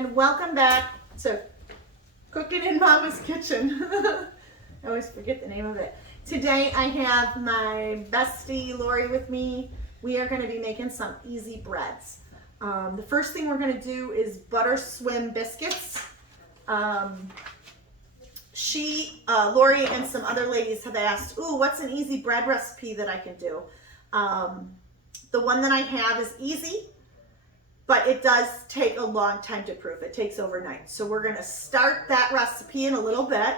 and welcome back to Cooking in Mama's Kitchen. I always forget the name of it. Today I have my bestie Lori with me. We are going to be making some easy breads. The first thing we're going to do is butter swim biscuits. Lori and some other ladies have asked, ooh, what's an easy bread recipe that I can do? The one that I have is easy, but it does take a long time to proof. It takes overnight. So we're going to start that recipe in a little bit,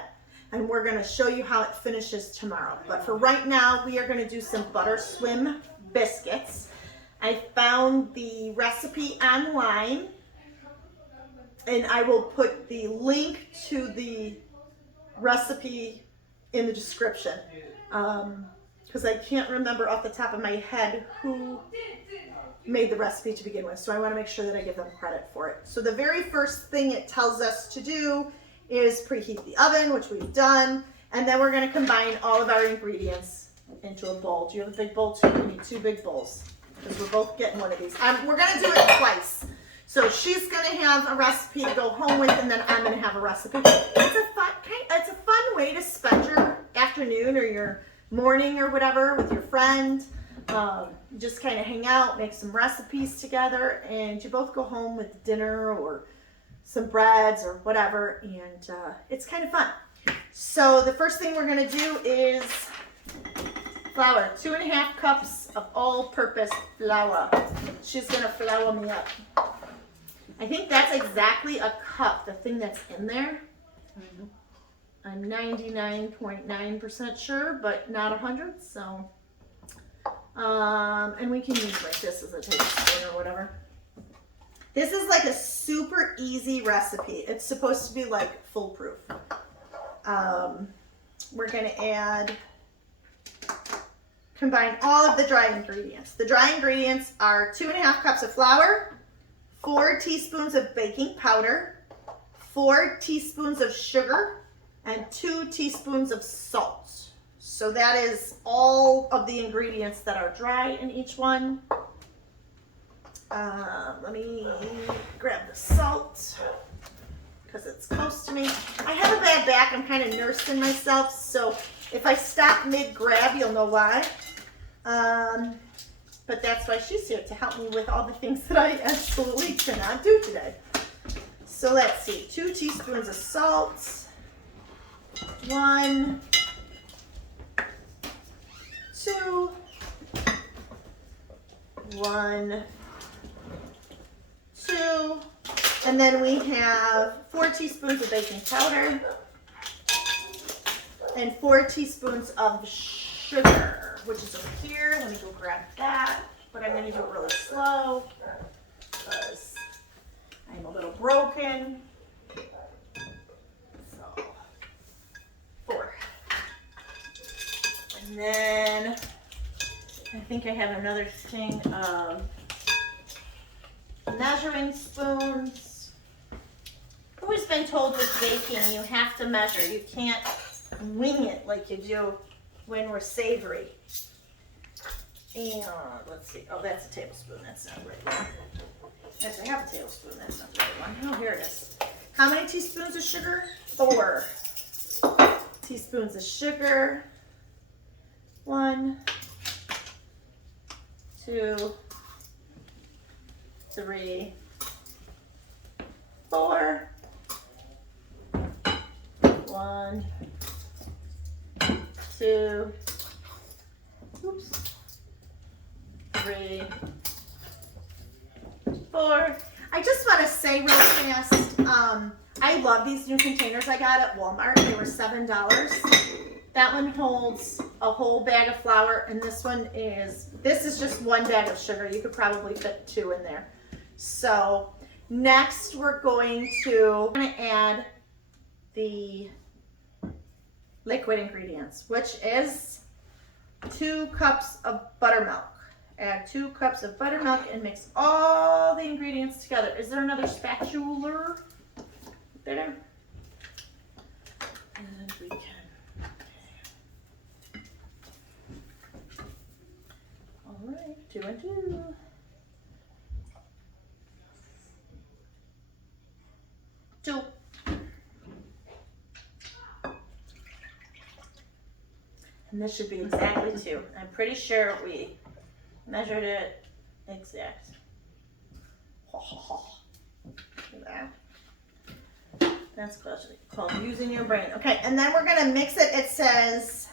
and we're going to show you how it finishes tomorrow. But for right now, we are going to do some butter swim biscuits. I found the recipe online, and I will put the link to the recipe in the description, because I can't remember off the top of my head who made the recipe to begin with, so I want to make sure that I give them credit for it. So the very first thing it tells us to do is preheat the oven, which we've done, and then we're going to combine all of our ingredients into a bowl. Do you have a big bowl too? We need 2 big bowls because we're both getting one of these. We're going to do it twice. So she's going to have a recipe to go home with, and then I'm going to have a recipe. It's a fun way to spend your afternoon or your morning or whatever with your friend. Just kind of hang out, make some recipes together, and you both go home with dinner or some breads or whatever, and it's kind of fun. So the first thing we're going to do is flour. 2.5 cups of all-purpose flour. She's going to flour me up. I think that's exactly a cup, the thing that's in there. I'm 99.9% sure, but not 100, so... and we can use like this as a tablespoon or whatever. This is like a super easy recipe. It's supposed to be like foolproof. We're going to combine all of the dry ingredients. The dry ingredients are 2.5 cups of flour, 4 teaspoons of baking powder, 4 teaspoons of sugar, and 2 teaspoons of salt. So that is all of the ingredients that are dry in each one. Let me grab the salt because it's close to me. I have a bad back. I'm kind of nursing myself, so if I stop mid-grab, you'll know why. But that's why she's here, to help me with all the things that I absolutely cannot do today. So let's see, 2 teaspoons of salt, 1, 2, 1, 2, and then we have 4 teaspoons of baking powder and 4 teaspoons of sugar, which is over here. Let me go grab that, but I'm going to do it really slow because I'm a little broken. So, 4. And then I think I have another thing of measuring spoons. I've always been told with baking you have to measure. You can't wing it like you do when we're savory. And let's see. Oh, that's a tablespoon. That's not the right one. Yes, I have a tablespoon. That's not the right one. Oh, here it is. How many teaspoons of sugar? 4 teaspoons of sugar. 1, 2, 3, 4. 1, 2, 3, 4. I just want to say real fast, I love these new containers I got at Walmart. They were $7. That one holds a whole bag of flour, and this is just 1 bag of sugar. You could probably fit 2 in there. So next we're going to add the liquid ingredients, which is 2 cups of buttermilk. Add 2 cups of buttermilk and mix all the ingredients together. Is there another spatula there? And we can. All right, 2 and 2. 2. And this should be exactly 2. I'm pretty sure we measured it exact. Look at that. That's called using your brain. Okay, and then we're gonna mix it. It says,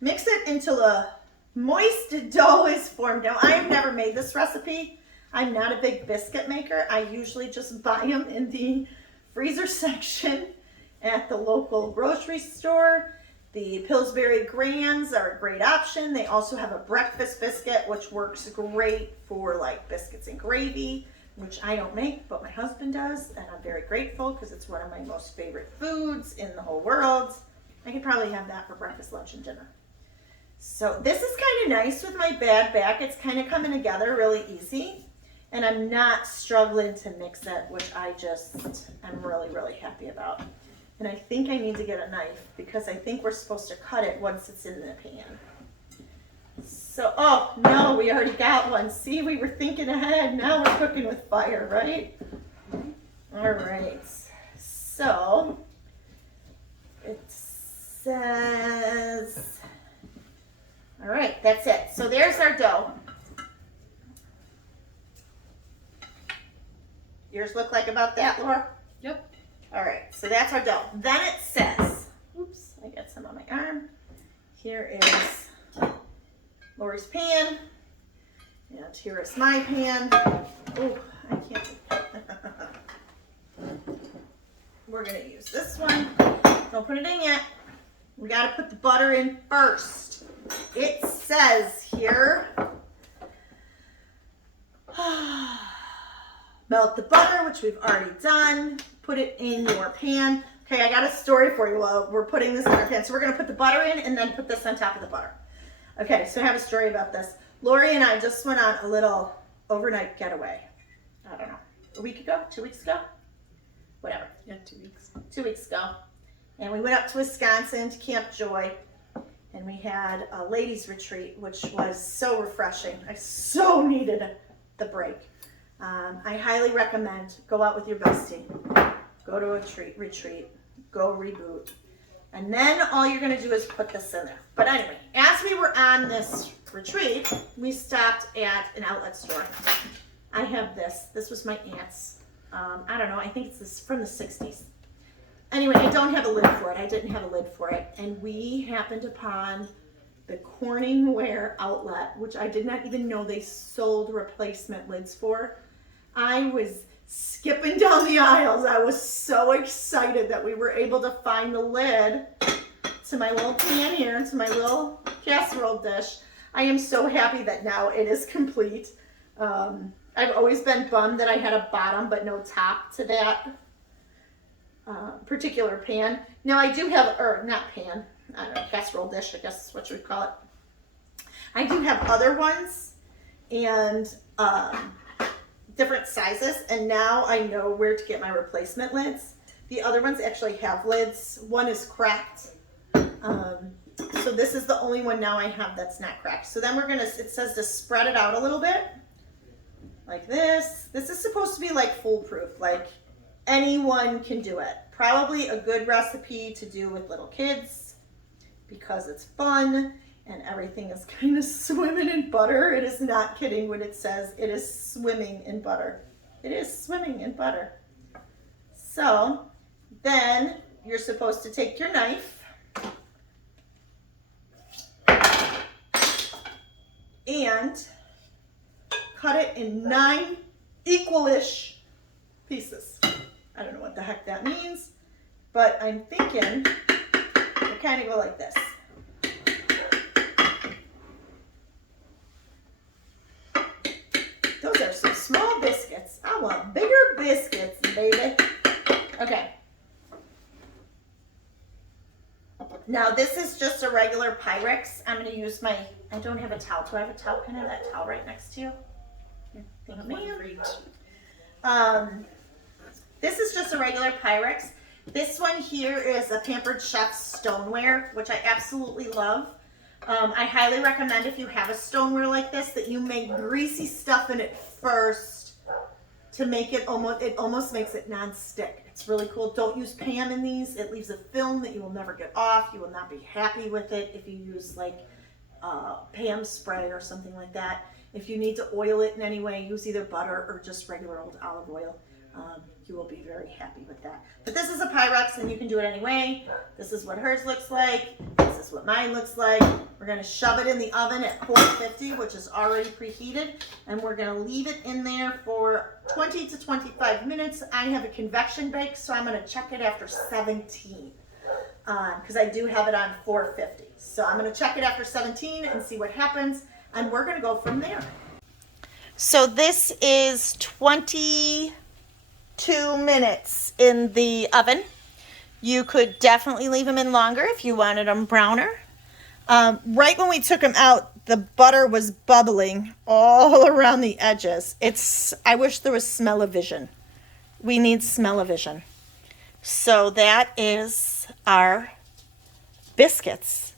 mix it until a moist dough is formed. Now, I have never made this recipe. I'm not a big biscuit maker. I usually just buy them in the freezer section at the local grocery store. The Pillsbury Grands are a great option. They also have a breakfast biscuit, which works great for like biscuits and gravy, which I don't make, but my husband does, and I'm very grateful because it's one of my most favorite foods in the whole world. I could probably have that for breakfast, lunch, and dinner. So this is kind of nice with my bad back. It's kind of coming together really easy, and I'm not struggling to mix it, which I just am really, really happy about. And I think I need to get a knife because I think we're supposed to cut it once it's in the pan. So, oh no, we already got one. See, we were thinking ahead. Now we're cooking with fire, right? All right. So, it says, all right, that's it. So there's our dough. Yours look like about that, Laura? Yep. All right, so that's our dough. Then it says, oops, I got some on my arm. Here is Lori's pan, and here is my pan. Oh, I can't. We're gonna use this one. Don't put it in yet. We gotta put the butter in first. It says here, melt the butter, which we've already done. Put it in your pan. Okay, I got a story for you while we're putting this in our pan. So we're gonna put the butter in and then put this on top of the butter. Okay, so I have a story about this. Lori and I just went on a little overnight getaway. I don't know, a week ago, 2 weeks ago? Whatever. Yeah, 2 weeks. 2 weeks ago. And we went up to Wisconsin to Camp Joy. And we had a ladies retreat, which was so refreshing. I so needed the break. I highly recommend go out with your bestie, go to a retreat, go reboot. And then all you're gonna do is put this in there. But anyway, as we were on this retreat, we stopped at an outlet store. I have this. This was my aunt's. I don't know, I think it's from the 60s. Anyway, I don't have a lid for it. I didn't have a lid for it. And we happened upon the Corningware outlet, which I did not even know they sold replacement lids for. I was skipping down the aisles. I was so excited that we were able to find the lid to my little pan here, to my little casserole dish. I am so happy that now it is complete. I've always been bummed that I had a bottom but no top to that particular pan. Now I do have, or not pan, I don't know, casserole dish, I guess is what you would call it. I do have other ones and different sizes, and now I know where to get my replacement lids. The other ones actually have lids. One is cracked. So this is the only one now I have that's not cracked. So then we're gonna, it says to spread it out a little bit, like this. This is supposed to be like foolproof, like anyone can do it. Probably a good recipe to do with little kids because it's fun and everything is kind of swimming in butter. It is not kidding when it says it is swimming in butter. It is swimming in butter. So then you're supposed to take your knife and cut it in 9 equal-ish pieces. I don't know what the heck that means, but I'm thinking we kind of go like this. Those are some small biscuits. I want bigger biscuits, baby. Okay. Now this is just a regular Pyrex. I'm going to use my, I don't have a towel. Do I have a towel? Can I have that towel right next to you? Thank you. This is just a regular Pyrex. This one here is a Pampered Chef stoneware, which I absolutely love. I highly recommend if you have a stoneware like this that you make greasy stuff in it first to make it almost makes it non-stick. It's really cool. Don't use Pam in these. It leaves a film that you will never get off. You will not be happy with it if you use like Pam spray or something like that. If you need to oil it in any way, use either butter or just regular old olive oil. You will be very happy with that. But this is a Pyrex and you can do it anyway. This is what hers looks like. This is what mine looks like. We're going to shove it in the oven at 450, which is already preheated. And we're going to leave it in there for 20 to 25 minutes. I have a convection bake, so I'm going to check it after 17 because I do have it on 450. So I'm going to check it after 17 and see what happens. And we're going to go from there. So this is 22 minutes in the oven. You could definitely leave them in longer if you wanted them browner. Right when we took them out, the butter was bubbling all around the edges. I wish there was smell-o-vision. We need smell-o-vision. So that is our biscuits.